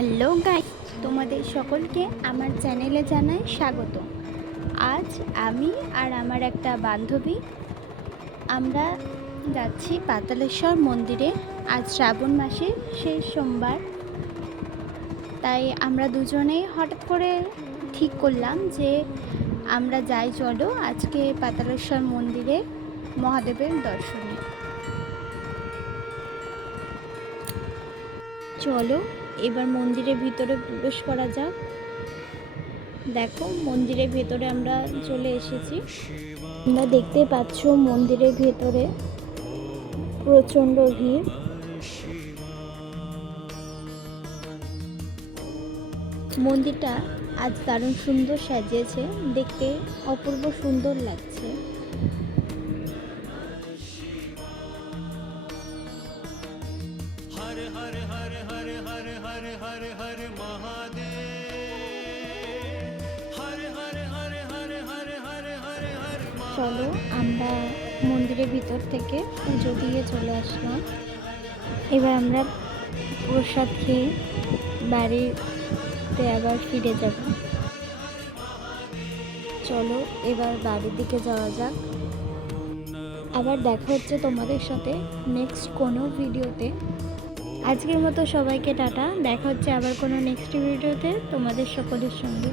Hello guys, তোমাদের সকলকে আমার চ্যানেলে জানাই স্বাগত। আজ আমি আর আমার একটা বান্ধবী আমরা যাচ্ছি পাতালেশ্বর মন্দিরে। আজ শ্রাবণ মাসের শেষ সোমবার, তাই আমরা দুজনেই হঠাৎ করে ঠিক করলাম যে আমরা যাই, চলো আজকে পাতালেশ্বর মন্দিরে মহাদেবের দর্শনে। চলো এবার মন্দিরের ভিতরে প্রবেশ করা যাক। দেখো, মন্দিরের ভেতরে আমরা চলে এসেছি। তোমরা দেখতে পাচ্ছ মন্দিরের ভেতরে প্রচণ্ড ভিড়। মন্দিরটা আজ দারুণ সুন্দর সাজিয়েছে, দেখতে অপূর্ব সুন্দর লাগছে। हर हर हर हर हर हर हर हर महादेव हर हर हर हर हर हर हर हर চলো আমরা মন্দিরের ভিতর থেকে পুজো দিয়ে চলে আসলাম। এবার আমরা প্রসাদ খেয়ে বাড়িতে আবার ফিরে যাব। চলো এবার বাড়ির দিকে যাওয়া যাক। আবার দেখা হচ্ছে তোমাদের সাথে নেক্সট কোনো ভিডিওতে। আজকের মতো সবাইকে টাটা, দেখা হচ্ছে আবার কোনো নেক্সট ভিডিওতে তোমাদের সকলের সঙ্গে।